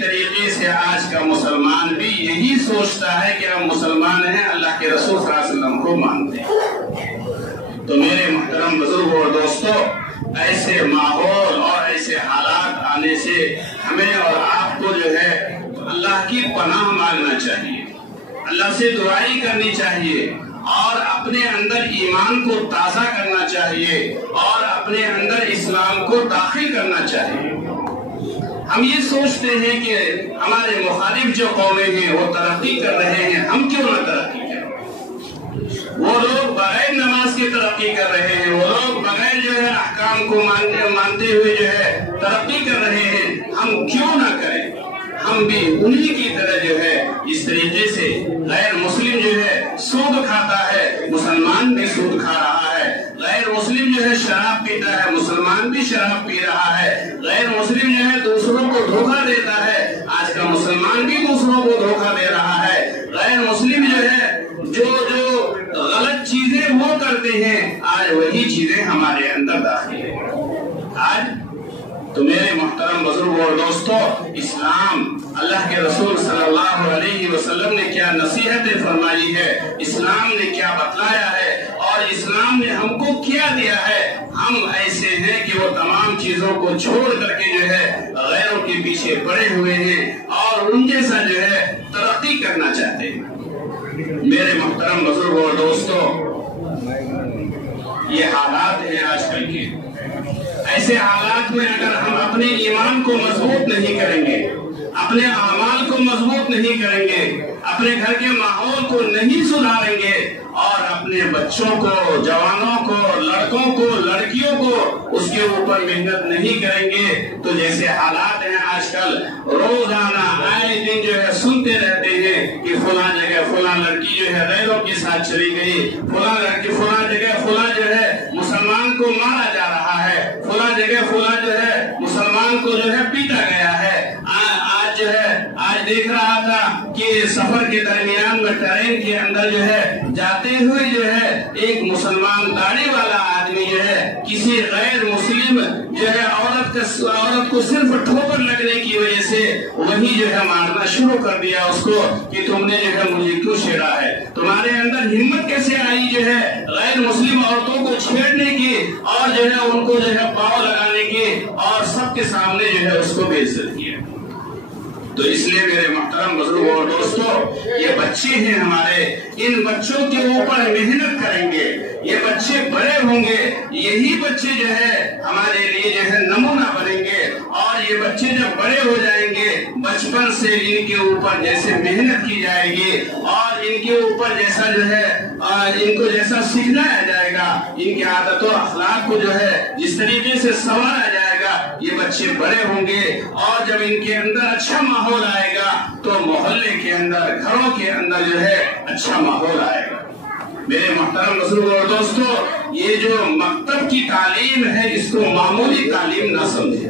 طریقے سے آج کا مسلمان بھی یہی سوچتا ہے کہ ہم مسلمان ہیں، اللہ کے رسول صلی اللہ علیہ وسلم کو مانتے ہیں۔ تو میرے محترم بزرگوں اور دوستوں، ایسے ماحول اور ایسے حالات آنے سے ہمیں اور آپ کو جو ہے اللہ کی پناہ مانگنا چاہیے، اللہ سے دعائی کرنی چاہیے، اور اپنے اندر ایمان کو تازہ کرنا چاہیے، اور اپنے اندر اسلام کو داخل کرنا چاہیے۔ ہم یہ سوچتے ہیں کہ ہمارے مخالف جو قومیں ہیں وہ ترقی کر رہے ہیں، ہم کیوں نہ ترقی کریں؟ وہ لوگ بغیر نماز کی ترقی کر رہے ہیں، وہ لوگ بغیر جو ہے احکام کو مانتے ہوئے جو ہے ترقی کر رہے ہیں، ہم کیوں نہ کریں؟ ہم بھی انہی کی طرح جو ہے اس طریقے سے غیر مسلم جو ہے سود کھاتا ہے، مسلمان بھی سود کھا رہا ہے، غیر مسلم جو ہے شراب پیتا ہے، مسلمان بھی شراب پی رہا ہے، غیر مسلم جو ہے دوسروں کو دھوکہ دیتا ہے، آج کا مسلمان بھی دوسروں کو دھوکہ دے رہا ہے، غیر مسلم جو ہے جو غلط چیزیں وہ کرتے ہیں، آج وہی چیزیں ہمارے اندر داخل ہیں۔ آج تو میرے محترم بزرگوں اور دوستوں، اسلام، اللہ کے رسول صلی اللہ علیہ وسلم نے کیا نصیحتیں فرمائی ہے، اسلام نے کیا بتلایا ہے، اور اسلام نے ہم کو کیا دیا ہے۔ ہم ایسے ہیں کہ وہ تمام چیزوں کو چھوڑ کر کے جو ہے غیروں کے پیچھے پڑے ہوئے ہیں اور ان جیسا جو ہے ترقی کرنا چاہتے ہیں۔ میرے محترم بزرگوں اور دوستوں، یہ حالات ہیں آج کل کے۔ ایسے حالات میں اگر ہم اپنے ایمان کو مضبوط نہیں کریں گے، اپنے اعمال کو مضبوط نہیں کریں گے، اپنے گھر کے ماحول کو نہیں سدھاریں گے، اور اپنے بچوں کو، جوانوں کو، لڑکوں کو، لڑکیوں کو اس کے اوپر محنت نہیں کریں گے، تو جیسے حالات ہیں آج کل، روزانہ آئے دن جو ہے سنتے رہتے ہیں کہ فلاں جگہ فلاں لڑکی جو ہے غیروں کے ساتھ چلی گئی، فلاں لڑکی فلاں جگہ فلاں جو ہے مسلمان کو مارا جا رہا ہے، فلاں جگہ فلاں جو ہے مسلمان کو جو ہے پیٹا گیا ہے۔ آج جو ہے آج دیکھ رہا تھا کہ سفر کے درمیان میں ٹرین کے اندر جو ہے جاتے ہوئے جو ہے ایک مسلمان داڑھی والا آدمی جو ہے کسی غیر مسلم جو ہے عورت کو صرف ٹھوکر لگنے کی وجہ سے وہی جو ہے مارنا شروع کر دیا اس کو کہ تم نے جو ہے مجھے کیوں چھیڑا ہے، تمہارے اندر ہمت کیسے آئی جو ہے غیر مسلم عورتوں کو چھیڑنے کی اور جو ہے ان کو جو ہے پاؤں لگانے کی اور سب کے سامنے جو ہے اس کو بے عزت کیا۔ تو اس لیے میرے محترم بزرگوں اور دوستوں، یہ بچے ہیں ہمارے، ان بچوں کے اوپر محنت کریں گے، یہ بچے بڑے ہوں گے، یہی بچے جو ہے ہمارے لیے جو ہے نمونہ بنیں گے، اور یہ بچے جب بڑے ہو جائیں گے بچپن سے ان کے اوپر جیسے محنت کی جائے گی اور ان کے اوپر جیسا جو ہے ان کو جیسا سکھلایا جائے گا، ان کے عادت و اخلاق کو جو ہے جس طریقے سے سنوارا جائے گا، یہ بچے بڑے ہوں گے، اور جب ان کے اندر اچھا ماحول آئے گا تو محلے کے اندر، گھروں کے اندر جو ہے اچھا ماحول آئے گا۔ میرے محترم بزرگوں اور دوستوں، یہ جو مکتب کی تعلیم ہے اس کو معمولی تعلیم نہ سمجھیں،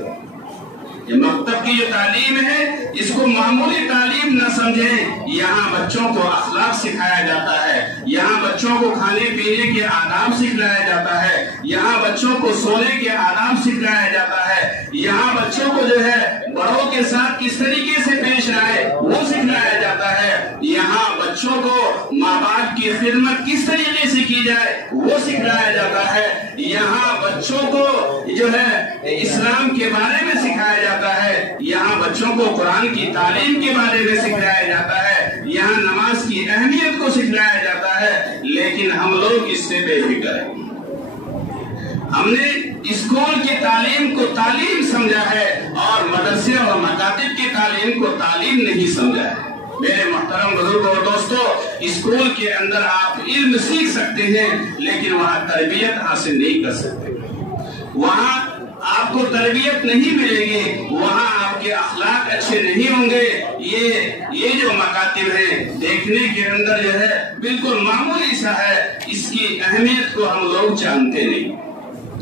یہ مکتب کی جو تعلیم ہے اس کو معمولی تعلیم نہ سمجھیں۔ یہاں بچوں کو اخلاق سکھایا جاتا ہے، یہاں بچوں کو کھانے پینے کے آداب سکھلایا جاتا ہے، یہاں بچوں کو سونے کے آداب سکھلایا جاتا ہے، یہاں بچوں کو جو ہے بڑوں کے ساتھ کس طریقے سے پیش آئے وہ سکھلایا جاتا ہے، یہاں بچوں کو ماں باپ کی خدمت کس طریقے سے کی جائے وہ سکھلایا جاتا ہے، یہاں بچوں کو جو ہے اسلام کے بارے میں سکھایا جاتا ہے، یہاں بچوں کو قرآن کی تعلیم کے بارے میں سکھلایا جاتا ہے، یہاں نماز کی اہمیت کو سکھلایا جاتا ہے، لیکن ہم لوگ اس سے بے فکر ہیں۔ ہم نے اسکول کی تعلیم کو تعلیم سمجھا ہے اور مدرسے اور مکاتب کی تعلیم کو تعلیم نہیں سمجھا ہے۔ میرے محترم بزرگوں اور دوستوں، اسکول کے اندر آپ علم سیکھ سکتے ہیں لیکن وہاں تربیت حاصل نہیں کر سکتے، وہاں آپ کو تربیت نہیں ملے گی، وہاں آپ کے اخلاق اچھے نہیں ہوں گے۔ یہ جو مکاتب ہیں دیکھنے کے اندر جو ہے بالکل معمولی سا ہے، اس کی اہمیت کو ہم لوگ جانتے نہیں۔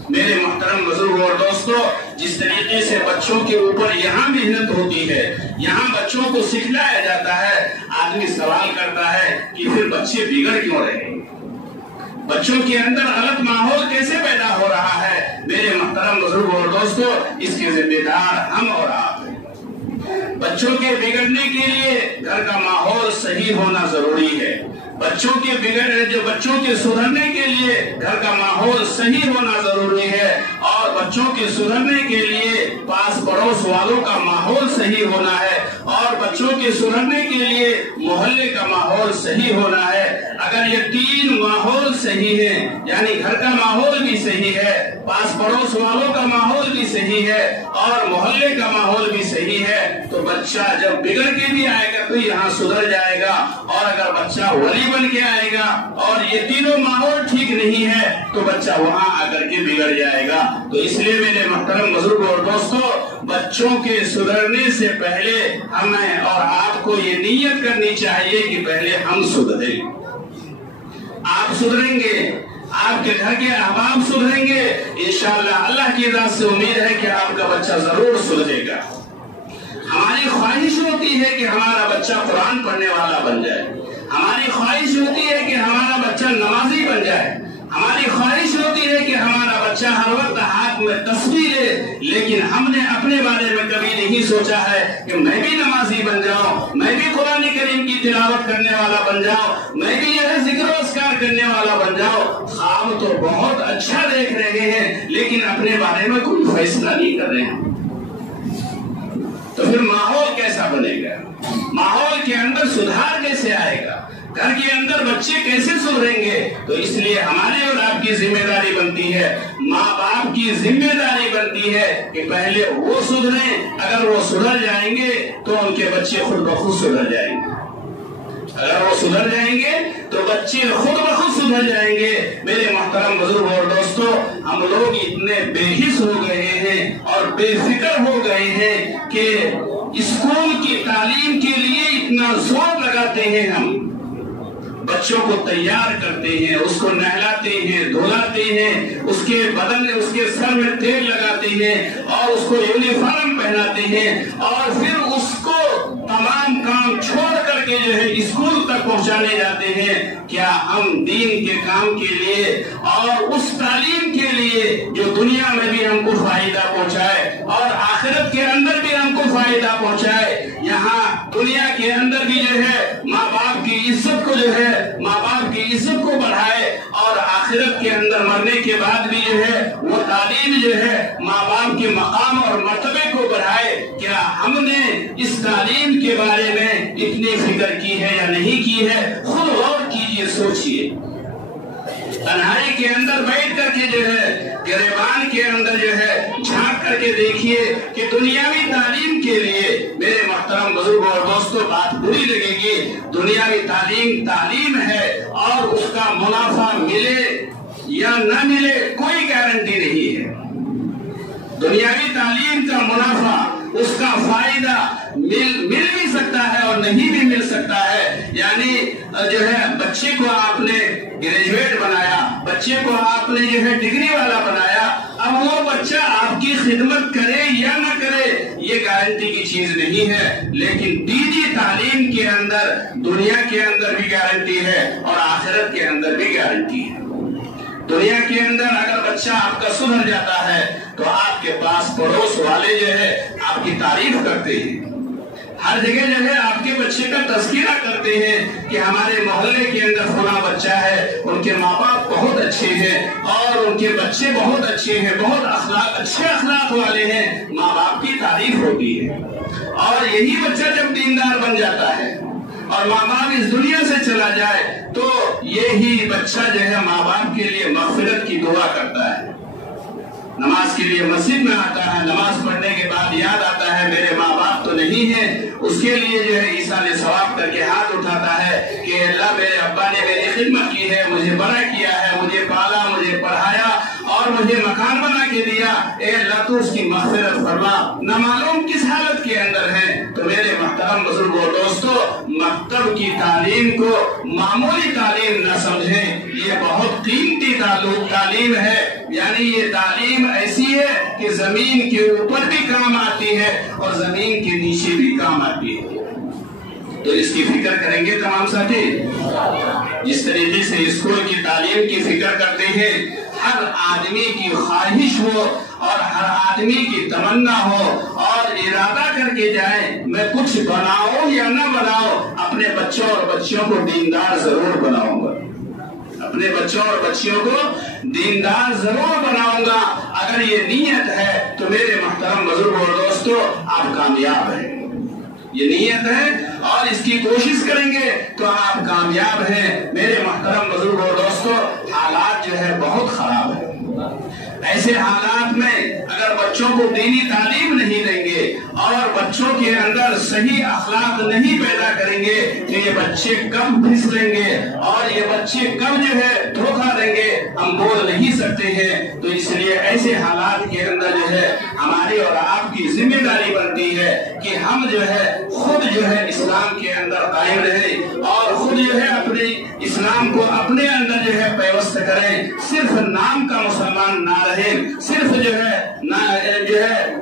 میرے محترم بزرگوں اور دوستوں، جس طریقے سے بچوں کے اوپر یہاں محنت ہوتی ہے، یہاں بچوں کو سکھلایا جاتا ہے، آدمی سوال کرتا ہے کہ پھر بچے بگڑ کیوں رہے ہیں، بچوں کے اندر غلط ماحول کیسے پیدا ہو رہا ہے؟ میرے محترم بزرگوں اور دوستوں، اس کے ذمہ دار ہم اور آپ ہیں۔ بچوں کے بگڑنے کے لیے گھر کا ماحول صحیح ہونا ضروری ہے. بچوں کے سدھرنے کے لیے گھر کا ماحول صحیح ہونا ضروری ہے اور بچوں کے سدھرنے کے لیے پاس پڑوس والوں کا ماحول صحیح ہونا ہے اور بچوں کے سدھرنے کے لیے محلے کا ماحول صحیح ہونا ہے. اگر یہ تین ماحول صحیح ہیں یعنی گھر کا ماحول بھی صحیح ہے, پاس پڑوس والوں کا ماحول بھی صحیح ہے اور محلے کا ماحول بھی صحیح ہے, تو بچہ جب بگڑ کے بھی آئے گا تو یہاں سدھر جائے گا. اور اگر بچہ ولی بن کے آئے گا اور یہ تینوں ماحول ٹھیک نہیں ہے تو بچہ وہاں آ کر کے بگڑ جائے گا. تو اس لیے میرے محترم بزرگ اور دوستوں, بچوں کے سدھرنے سے پہلے ہمیں اور آپ کو یہ نیت کرنی چاہیے کہ پہلے ہم سدھریں. آپ سدھریں گے, آپ کے گھر کے احباب سدھریں گے, انشاءاللہ اللہ کی ذات سے امید ہے کہ آپ کا بچہ ضرور سدھرے گا. ہماری خواہش ہوتی ہے کہ ہمارا بچہ قرآن پڑھنے والا بن جائے, ہماری خواہش ہوتی ہے کہ ہمارا بچہ نمازی بن جائے, ہماری خواہش ہوتی ہے کہ ہمارا بچہ ہر وقت ہاتھ میں تسبیح لے, لیکن ہم نے اپنے بارے میں کبھی نہیں سوچا ہے کہ میں بھی نمازی بن جاؤں, میں بھی قرآن کریم کی تلاوت کرنے والا بن جاؤں, میں بھی ذکر و اذکار کرنے والا بن جاؤں. خواب تو بہت اچھا دیکھ رہے ہیں لیکن اپنے بارے میں کوئی فیصلہ نہیں کر رہے ہیں. تو پھر ماحول کیسا بنے گا, ماحول کے اندر سدھار کیسے آئے گا, گھر کے اندر بچے کیسے سدھریں گے؟ تو اس لیے ہماری اور آپ کی ذمہ داری بنتی ہے, ماں باپ کی ذمہ داری بنتی ہے کہ پہلے وہ سدھریں. اگر وہ سدھر جائیں گے تو ان کے بچے خود بخود سدھر جائیں گے. اگر وہ سدھر جائیں گے تو بچے خود بخود سدھر جائیں گے. میرے محترم بزرگ اور دوستو, ہم لوگ اتنے بے حس ہو گئے ہیں اور بے فکر ہو گئے ہیں کہ اسکول کی تعلیم کے لیے اتنا زور لگاتے ہیں, ہم بچوں کو تیار کرتے ہیں, اس کو نہلاتے ہیں, دھلاتے ہیں, اس کے بدن میں اس کے سر میں تیل لگاتے ہیں اور اس کو یونیفارم پہناتے ہیں اور پھر اس کو تمام کام چھوڑ کر کے جو ہے اسکول تک پہنچانے جاتے ہیں. کیا ہم دین کے کام کے لیے اور اس تعلیم کے لیے جو دنیا میں بھی ہم کو فائدہ پہنچائے اور آخرت کے اندر بھی ہم کو فائدہ پہنچائے, یہاں دنیا کے اندر بھی جو ہے ماں باپ کی عزت کو جو ہے ماں باپ کی عزت کو بڑھائے اور آخرت کے اندر مرنے کے بعد بھی جو ہے وہ تعلیم جو ہے ماں باپ کے مقام اور مرتبے کو بڑھائے. کیا ہم نے اس تعلیم کے بارے میں اتنی فکر کی ہے یا نہیں کی ہے؟ خود غور کیجئے, سوچئے. تنہائی کے اندر بیٹھ کر کے جو ہے گریبان کے اندر جو ہے جھانک کر کے دیکھیے کہ دنیاوی تعلیم کے لیے, میرے محترم بزرگ اور دوستوں بات بری لگے گی, دنیاوی تعلیم ہے اور اس کا منافع ملے یا نہ ملے کوئی گارنٹی نہیں ہے. دنیاوی تعلیم کا منافع, اس کا فائدہ مل بھی سکتا ہے اور نہیں بھی مل سکتا ہے. یعنی جو ہے بچے کو آپ نے گریجویٹ بنایا, بچے کو آپ نے جو ہے ڈگری والا بنایا, اب وہ بچہ آپ کی خدمت کرے یا نہ کرے یہ گارنٹی کی چیز نہیں ہے. لیکن دینی تعلیم کے اندر دنیا کے اندر بھی گارنٹی ہے اور آخرت کے اندر بھی گارنٹی ہے. دنیا کے اندر اگر بچہ آپ کا سدھر جاتا ہے تو آپ کے پاس پڑوس والے جو ہے آپ کی تعریف کرتے ہیں, ہر جگہ جو ہے آپ کے بچے کا تذکرہ کرتے ہیں کہ ہمارے محلے کے اندر فلاں بچہ ہے, ان کے ماں باپ بہت اچھے ہیں اور ان کے بچے بہت اچھے ہیں, بہت اچھے اخلاق والے ہیں, ماں باپ کی تعریف ہوتی ہے. اور یہی بچہ جب دیندار بن جاتا ہے اور ماں باپ اس دنیا سے چلا جائے تو یہی بچہ جو ہے ماں باپ کے لیے مغفرت کی دعا کرتا ہے, نماز کے لیے مسجد میں آتا ہے, نماز پڑھنے کے بعد یاد آتا ہے میرے ماں باپ تو نہیں ہیں, اس کے لیے جو ہے ایسا ثواب کر کے ہاتھ اٹھاتا ہے کہ اللہ میرے ابا نے میری خدمت کی ہے, مجھے بڑا کیا ہے, مجھے پالا, مجھے پڑھایا اور مجھے مکان بنا کے دیا, اے اللہ تو اس کی مغفرت فرما. نہ معلوم کس حالت کے اندر ہیں. تو میرے محترم بزرگوں دوستو, مکتب کی تعلیم کو معمولی تعلیم نہ سمجھیں, یہ بہت قیمتی تعلیم ہے. یعنی یہ تعلیم ایسی ہے کہ زمین کے اوپر بھی کام آتی ہے اور زمین کے نیچے بھی کام آتی ہے. تو اس کی فکر کریں گے تمام ساتھی. جس طریقے سے اسکول کی تعلیم کی فکر کرتے ہیں, ہر آدمی کی خواہش ہو اور ہر آدمی کی تمنا ہو اور ارادہ کر کے جائے میں کچھ بناؤں یا نہ بناؤں اپنے بچوں اور بچیوں کو دیندار ضرور بناؤں گا، اپنے بچوں اور بچیوں کو دیندار ضرور بناؤں گا۔ اگر یہ نیت ہے تو میرے محترم بزرگوں اور دوستو آپ کامیاب ہیں، یہ نیت ہے اور اس کی کوشش کریں گے تو آپ کامیاب ہیں۔ میرے محترم بزرگوں اور دوستو حالات جو ہے بہت خراب ہے، ایسے حالات میں اگر بچوں کو دینی تعلیم نہیں دیں گے اور بچوں کے اندر صحیح اخلاق نہیں پیدا کریں گے تو یہ بچے کب پھسلیں گے اور یہ بچے کب جو ہے دھوکہ دیں گے ہم بول نہیں سکتے ہیں۔ تو اس لیے ایسے حالات کے اندر جو ہے ہماری اور آپ کی ذمہ داری بنتی ہے کہ ہم جو ہے خود جو ہے اسلام کے اندر قائم رہیں اور خود جو ہے اپنے اسلام کو اپنے اندر جو ہے پیوست کریں، صرف نام کا مسلمان نہ رہے، صرف جو ہے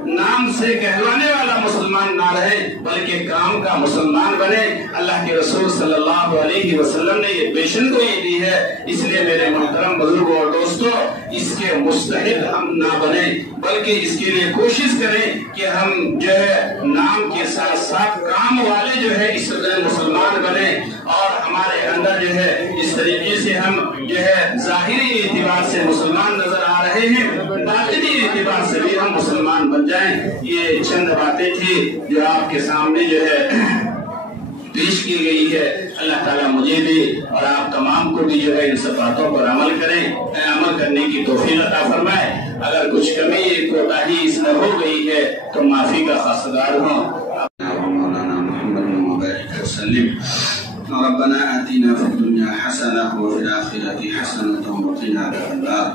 نام سے کہلوانے والا مسلمان نہ رہے بلکہ کام کا مسلمان بنے۔ اللہ کے رسول صلی اللہ علیہ وسلم نے یہ پیشن گوئی دی ہے، اس لیے میرے محترم بزرگوں اور دوستو اس کے مستحق ہم نہ بنے بلکہ اس کے لیے کوشش کریں کہ ہم جو ہے نام کے ساتھ ساتھ کام والے جو ہے اس مسلمان بنے اور ہمارے اندر جو ہے اس طریقے سے ہم جو ہے ظاہری اعتبار سے مسلمان نظر آ رہے ہیں، باطنی اعتبار سے بھی ہم مسلمان بن جائیں۔ یہ چند باتیں تھی جو آپ کے سامنے جو ہے پیش کی گئی ہے۔ اللہ تعالیٰ مجھے بھی اور آپ تمام کو بھی جو ہے ان سب باتوں پر عمل کرنے کی توفیق عطا فرمائے۔ اگر کچھ کمی کوتاہی اس میں ہو گئی ہے تو معافی کا خواستگار ہوں۔ ربنا آتنا في الدنيا حسنة وفي الآخرة حسنة وقنا عذاب النار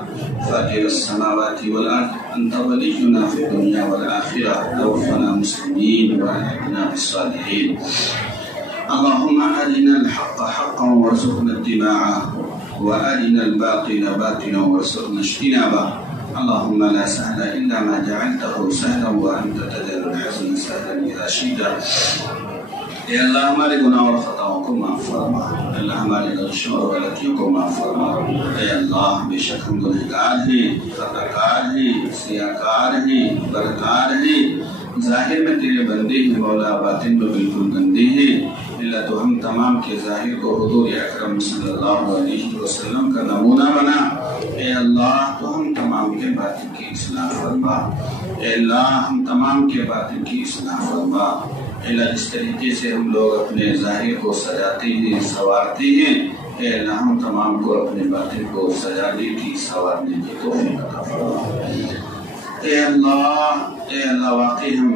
فاطر السماوات والأرض أنت ولينا في الدنيا والآخرة توفنا مسلمين وألحقنا بالصالحين اللهم أرنا الحق حقا وارزقنا اتباعه وأرنا الباطل باطلا وارزقنا اجتنابه اللهم لا سهل إلا ما جعلته سهلا وأنت تجعل الحزن سهلا إذا شئت۔ اے اللہ ہمارے گناہ اور خطاؤں کو معاف فرما، اللہ ہمارے لغزشوں اور غلطیوں کو معاف فرما۔ اے اللہ بے شک ہم گنہگار ہیں، خطاکار ہیں، سیاکار ہیں، برکار ہیں، ظاہر میں تیرے بندے ہیں مولا، باطن میں بالکل گندے ہیں۔ اللہ تو ہم تمام کے ظاہر کو حضور اکرم صلی اللہ علیہ وسلم کا نمونہ بنا۔ اے اللہ تو ہم تمام کے باطن کی اصلاح فرما، اے اللہ ہم تمام کے باطن کی اصلاح فرما۔ اللہ جس طریقے سے ہم لوگ اپنے ظاہر کو سجاتے ہیں سنوارتے ہیں، اے اللہ ہم تمام کو اپنے باطن کو سجانے کی سنوارنے کی توفیق عطا فرما۔ اے اللہ واقعی ہم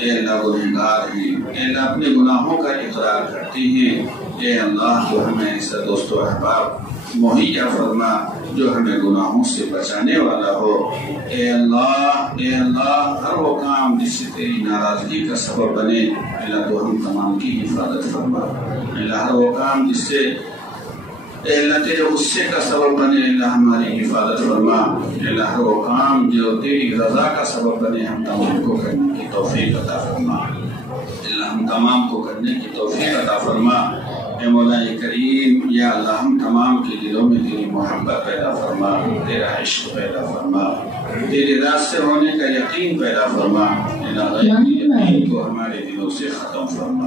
اے اللہ گنہگار ہیں، اے اللہ اپنے گناہوں کا اقرار کرتے ہیں۔ اے اللہ جو ہمیں ایسا دوست و احباب مہیا فرما جو ہمیں گناہوں سے بچانے والا ہو۔ اے اللہ ہر وہ کام جس سے تیری ناراضگی کا سبب بنے اللہ تو ہم تمام کی حفاظت فرما۔ اللہ ہر وہ کام جس سے اے اللہ تیرے غصے کا سبب بنے اللہ ہماری حفاظت فرما۔ اللہ ہر وہ کام جو تیری رضا کا سبب بنے ہم تمام کو کرنے کی توفیق عطا فرما۔ اللہ ہم تمام کو کرنے کی توفیق عطا فرما۔ اے مولا کریم یا اللہ ہم تمام کے دلوں میں تیری محبت پیدا فرما، تیرا عشق پیدا فرما، تیرے راز سے ہونے کا یقین پیدا فرما۔ اللہ غیر یقین کو ہمارے دلوں سے ختم فرما۔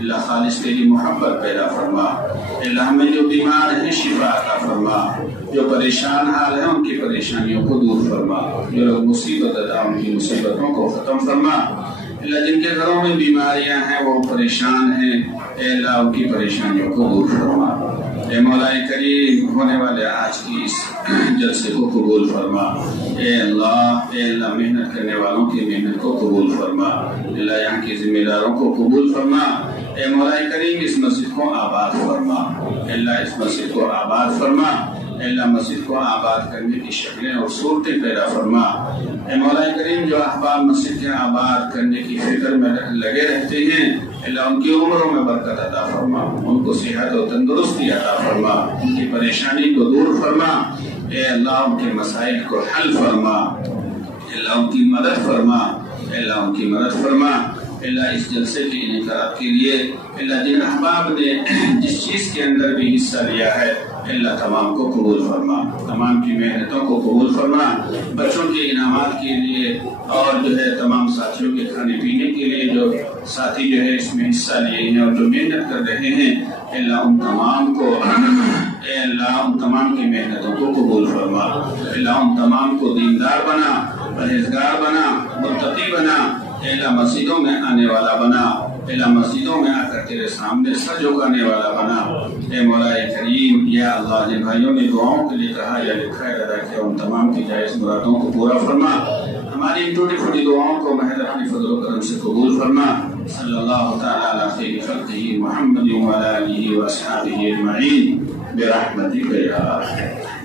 اللہ خالص تیری محبت پیدا فرما۔ اللہ ہمیں جو بیمار ہیں شفا عطا فرما، جو پریشان حال ہیں ان کی پریشانیوں کو دور فرما، جو لوگ مصیبت عطا ان کی مصیبتوں کو ختم فرما۔ اللہ جن کے گھروں میں بیماریاں ہیں وہ پریشان ہیں اے اللہ ان کی پریشانیوں کو دور فرما۔ اے مولا کریم ہونے والے آج کی اس جلسے کو قبول فرما۔ اے اللہ محنت کرنے والوں کی محنت کو قبول فرما۔ اللہ یہاں کے ذمہ داروں کو قبول فرما۔ اے مولا کریم اس مسجد کو آباد فرما۔ اللہ اس مسجد کو آباد فرما۔ اللہ مسجد کو آباد کرنے کی شکلیں اور صورتیں پیدا فرما۔ اے مولا کریم جو احباب مسجد کے آباد کرنے کی فکر میں لگے رہتے ہیں اللہ ان کی عمروں میں برکت عطا فرما، ان کو صحت و تندرستی عطا فرما، ان کی پریشانی کو دور فرما۔ اے اللہ ان کے مسائل کو حل فرما، اللہ ان کی مدد فرما، اللہ ان کی مدد فرما۔ اللہ اس جلسے کے انعقاد کے لیے اللہ جن احباب نے جس چیز کے اندر بھی حصہ لیا ہے اللہ تمام کو قبول فرما، تمام کی محنتوں کو قبول فرما، بچوں کے انعامات کے لیے اور جو ہے تمام ساتھیوں کے کھانے پینے کے لیے جو ساتھی جو ہے اس میں حصہ لیے ہیں اور جو محنت کر رہے ہیں اللہ ان تمام کو اے اللہ ان تمام کی محنتوں کو قبول فرما، اللہ ان تمام کو دیندار بنا، پرہیزگار بنا، متقی بنا، اے اللہ مسجدوں میں آنے والا بنا، اے اللہ مسجدوں میں آ کر تیرے سامنے سر جھکانے والا بنا، اے مولا کریم یا اللہ جن بھائیوں نے دعاؤں کے لیے کہا یا لکھا ہے ادا کیا ان تمام کی جائز مرادوں کو پورا فرما، ہماری ٹوٹی پھوٹی دعاؤں کو محض اپنی فضل و کرم سے قبول فرما، صلی اللہ تعالی علی خیر خلقہ محمد وعلی آلہ واصحابہ اجمعین برحمتک یا ارحم